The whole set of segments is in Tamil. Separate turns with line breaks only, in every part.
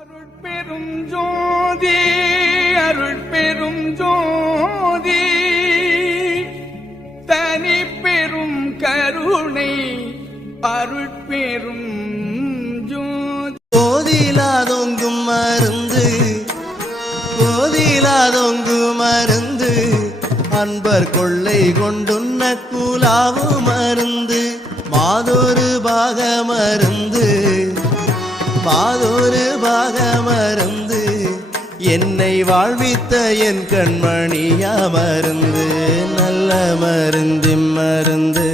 அருட்பெரும் ஜோதி அருட்பெரும் ஜோதி. தனி பெரும் கருணை அருட்பெரும் ஜோதி.
போதிலாதொங்கும் மருந்து போதிலாதொங்கும் மருந்து அன்பர் கொள்ளை கொண்டுன்ன கூலாவும் மருந்து மாதொரு பாக மருந்து. மாதொரு பாக மருந்து என்னை வாழ்வித்த என் கண்மணியா மருந்து நல்ல மருந்தி மருந்து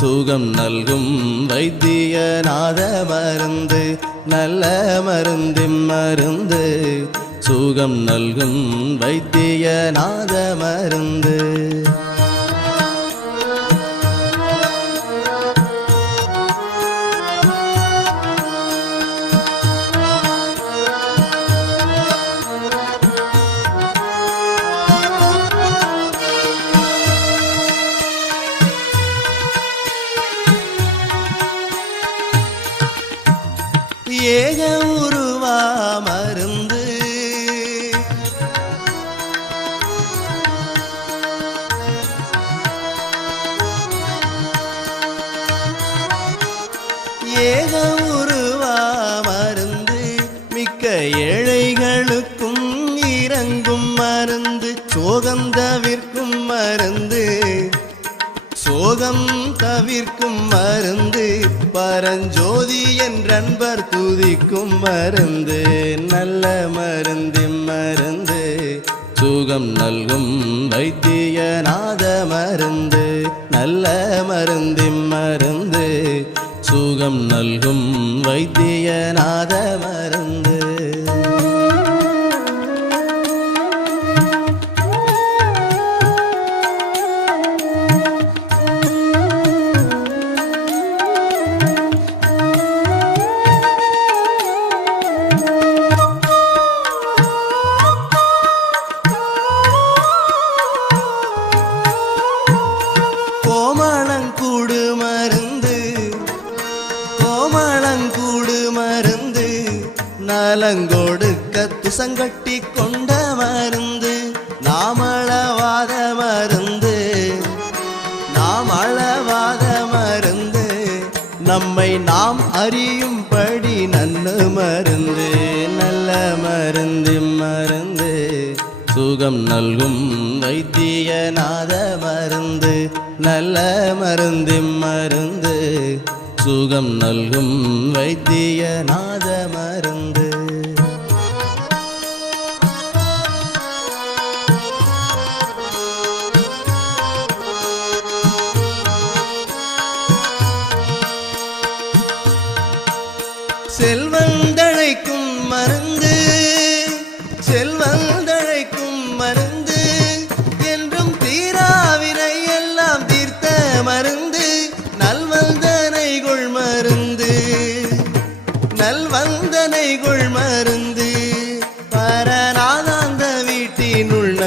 சுகம் நல்கும் வைத்தியநாத மருந்து நல்ல மருந்தி மருந்து சுகம் நல்கும் வைத்தியநாத மருந்து ஏக உருவா மருந்து மிக்க ஏழைகளுக்கும் இறங்கும் மருந்து சோகம் தவிர்க்கும் மருந்து. சோகம் தவிர்க்கும் மருந்து பரஞ்சோதி என்றன்பர் துதிக்கும் மருந்து. நல்ல மருந்து மருந்து. சுகம் நல்கும் வைத்தியநாத மருந்து. நல்ல மருந்து மருந்து. சுகம் நல்கும் வைத்தியநாத மருந்து. நம்மை நாம் அறியும்படி நன்னு மருந்து நல்ல மருந்து மருந்து. சுகம் நல்கும் வைத்தியநாத மருந்து நல்ல மருந்து மருந்து. சுகம் நல்கும் வைத்தியநாத மருந்து.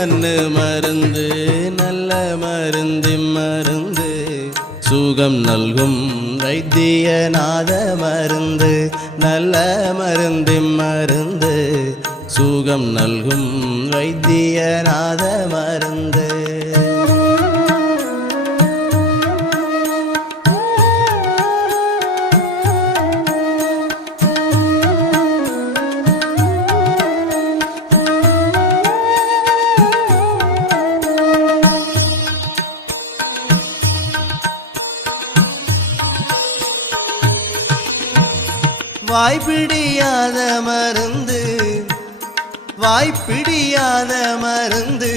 நன்னு மருந்து நல்ல மருந்தி மருந்து. சுகம் நல்கும் வைத்தியநாத மருந்து நல்ல மருந்தி மருந்து. சுகம் நல்கும் வைத்தியநாத மருந்து. வாய்ப்பிடியாத மருந்து வாய்ப்பிடியாத மருந்து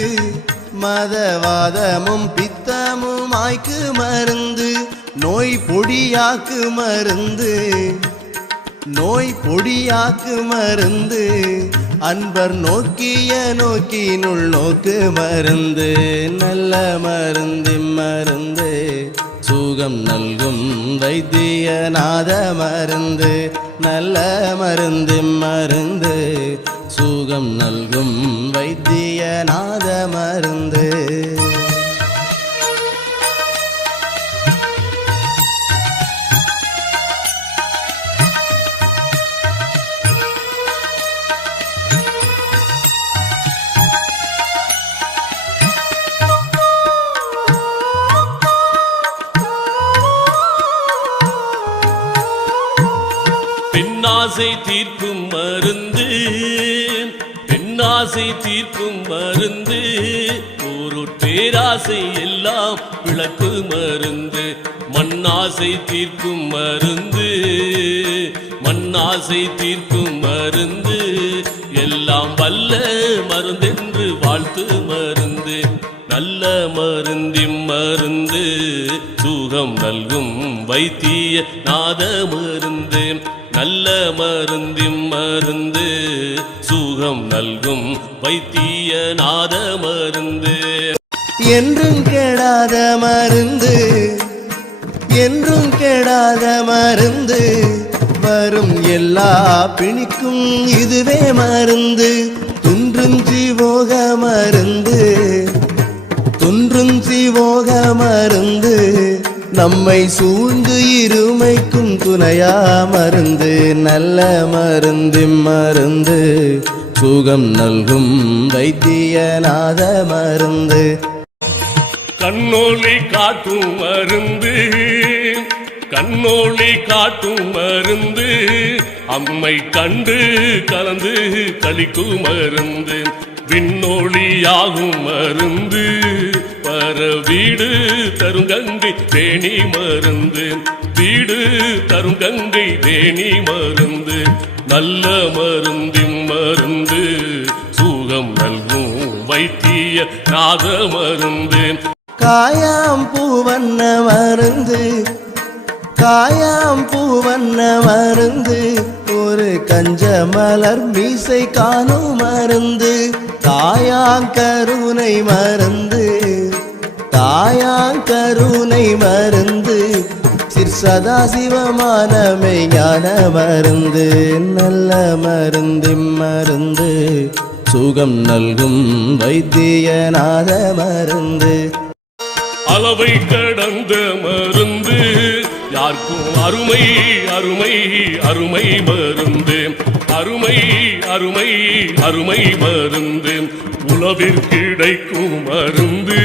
மதவாதமும் பித்தமும் ஆய்க்கு மருந்து நோய் பொடியாக்கு மருந்து நோய் பொடியாக்கு மருந்து அன்பர் நோக்கிய நோக்கினுள் நோக்கு மருந்து நல்ல மருந்து மருந்து. சுகம் நல்கும் வைத்தியநாத மருந்து நல்ல மருந்து மருந்து. சுகம் நல்கும் வைத்தியநாத மருந்து.
பெண்ணாசை தீர்க்கும் மருந்து பெண்ணாசை தீர்க்கும் மருந்து ஒரு பேராசை எல்லாம் விளக்கு மருந்து. மண்ணாசை தீர்க்கும் மருந்து மண்ணாசை தீர்க்கும் மருந்து எல்லாம் வல்ல மருந்தென்று வாழ்த்து மருந்து. நல்ல மருந்திம் மருந்து சுகம் நல்கும் வைத்திய நாத மருந்து. நல்கும் வைத்திய நாத மருந்து
என்றும் கெடாத மருந்து என்றும் கெடாத மருந்து வரும் எல்லா பிணிக்கும் இதுவே மருந்து. துன்றும் ஜீவோக மருந்து துன்றும் சிவோக மருந்து. நம்மை சூழ்ந்து இருமைக்கும் துணையா மருந்து நல்ல மருந்து மருந்து. சுகம் நல்கும் வைத்தியநாத மருந்து.
கண்ணோலி காட்டும் மருந்து கண்ணோலி காட்டும் மருந்து. அம்மை கண்டு கலந்து கழிக்கும் மருந்து விண்ணோலியாகும் மருந்து. பர வீடு தருங்கங்கை தேனி மருந்து. வீடு தருங்கங்கை தேனி மருந்து. நல்ல மருந்தின் மருந்து. சுகம் நல்கும் வைத்திய நாத மருந்து.
காயாம் பூவண்ண மருந்து. காயாம் பூவண்ண மருந்து. ஒரு கஞ்ச மலர் மீசை காணும் மருந்து. தாயாங்கருணை மருந்து. தாயாங்கருணை மருந்து சிற் சிவமானமை ஞான மருந்து நல்ல மருந்து மருந்து. சுகம் நல்கும் வைத்தியநாத மருந்து.
அளவை கடந்த மருந்து யாருக்கும் அருமை அருமை அருமை மருந்து. அருமை அருமை அருமை மருந்து உளவில் கிடைக்கும் மருந்து.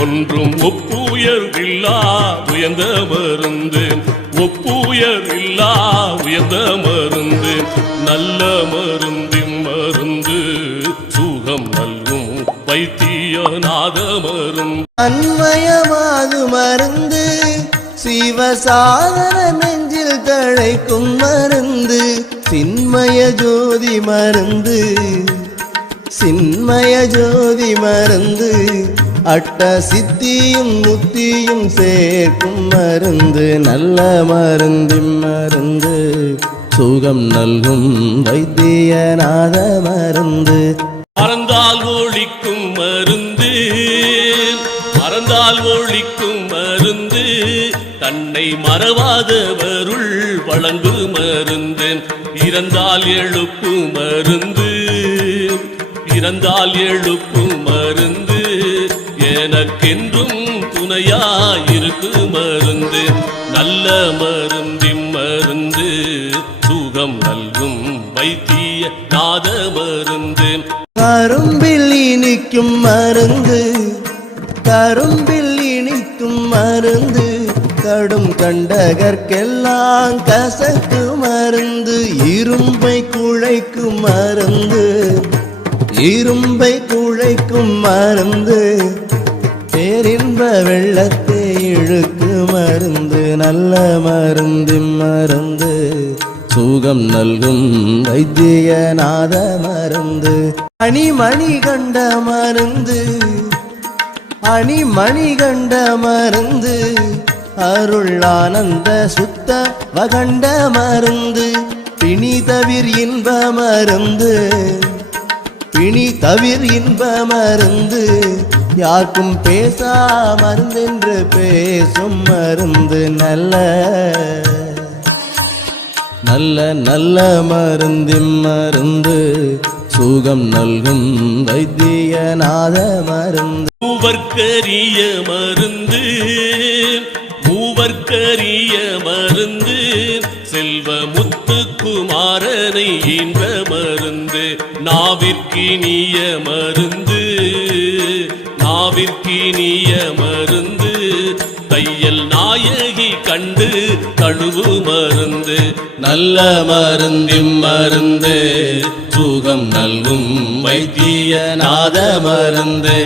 ஒன்றும் ஒப்புயர்வில்லா உயர்ந்த மருந்து. ஒப்புயர்வில்லா உயர்ந்த மருந்து. நல்ல மருந்தின் மருந்து. சுகம் நல்கும் வைத்தியநாத மருந்து.
அன்மயமாகு மருந்து. சிவசாதன நெஞ்சில் தழைக்கும் மருந்து. சின்மய ஜோதி மருந்து. சின்மய ஜோதி மருந்து. அட்ட சித்தியும் முத்தியும் சேர்க்கும் மருந்து நல்ல மருந்து மருந்து. சுகம் நல்கும் வைத்தியநாத மருந்து.
மறந்தால் ஒழிக்கும் மருந்து மறந்தால் ஒழிக்கும் மருந்து. தன்னை மறவாதவருள் வழங்கு மருந்து இறந்தால் எழுப்பு மருந்து. இறந்தால் எழுப்பு மருந்து. எனக்கென்றும் துணையாயிருக்கு மருந்து. நல்ல மருந்தின் மருந்து சுகம் நல்கும் வைத்திய நாத மருந்து.
கரும்பில் இனிக்கும் மருந்து கரும்பில் இனிக்கும் மருந்து கடும் கண்டகர்க்கெல்லாம் கசக்கு மருந்து. இரும்பை குழைக்கும் மருந்து இரும்பை குழைக்கும் மருந்து. பேரின்ப வெள்ளத்தை இழுக்கு மருந்து நல்ல மருந்து மருந்து. சுகம் நல்கும் வைத்தியநாத மருந்து. அணிமணி கண்ட மருந்து அணிமணி கண்ட மருந்து. அருள் ஆனந்த சுத்த வகண்ட மருந்து. பிணி தவிர் இன்ப மருந்து பிணி தவிர் இன்ப மருந்து. யாருக்கும் பேசா மருந்தென்று பேசும் மருந்து நல்ல நல்ல நல்ல மருந்து மருந்து சுகம் நல்கும் வைத்தியநாத மருந்து.
மூவர்க்கரிய மருந்து மூவர்க்கரிய மருந்து செல்வ முத்துக்குமாரனை இன்ப மருந்து நாவிற்கினிய மருந்து ஆவிற்கினிய மருந்து தையல் நாயகி கண்டு தழுவு மருந்து.
நல்ல மருந்திம் மருந்து சுகம் நல்கும் வைத்தியநாத மருந்து.